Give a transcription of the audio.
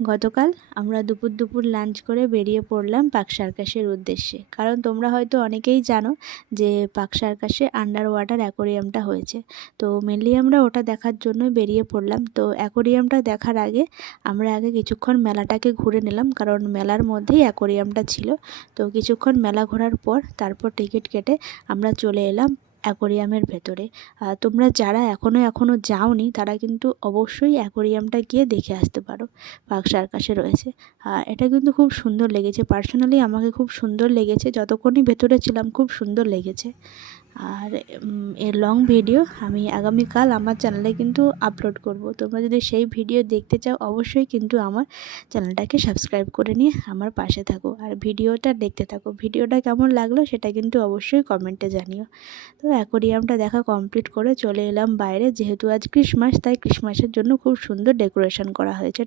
গতকাল আমরা দুপুর লাঞ্চ করে বেরিয়ে পড়লাম পার্ক সার্কাসের উদ্দেশ্যে। কারণ তোমরা হয়তো অনেকেই জানো যে পার্ক সার্কাসে আন্ডার ওয়াটার অ্যাকোরিয়ামটা হয়েছে। তো মেনলি আমরা ওটা দেখার জন্য বেরিয়ে পড়লাম। তো অ্যাকোরিয়ামটা দেখার আগে আমরা আগে কিছুক্ষণ মেলাটাকে ঘুরে নিলাম, কারণ মেলার মধ্যেই অ্যাকোরিয়ামটা ছিল। তো কিছুক্ষণ মেলা ঘোরার পর তারপর টিকিট কেটে আমরা চলে এলাম অ্যাকোরিয়ামের ভেতরে। তোমরা যারা এখনও যাওনি তারা কিন্তু অবশ্যই অ্যাকোরিয়ামটা গিয়ে দেখে আসতে পারো। পার্ক সার্কাসে রয়েছে। এটা কিন্তু খুব সুন্দর লেগেছে, পার্সোনালি আমাকে খুব সুন্দর লেগেছে, যতক্ষণই ভেতরে ছিলাম খুব সুন্দর লেগেছে। আর এর লং ভিডিও আমি আগামীকাল আমার চ্যানেলে কিন্তু আপলোড করব। তোমরা যদি সেই ভিডিও দেখতে চাও অবশ্যই কিন্তু আমার চ্যানেলটাকে সাবস্ক্রাইব করে নিয়ে আমার পাশে থাকো আর ভিডিওটা দেখতে থাকো। ভিডিওটা কেমন লাগলো সেটা কিন্তু অবশ্যই কমেন্টে জানিও। তো অ্যাকোরিয়ামটা দেখা কমপ্লিট করে চলে এলাম বাইরে। যেহেতু আজ ক্রিসমাস, তাই ক্রিসমাসের জন্য খুব সুন্দর ডেকোরেশন করা হয়েছে।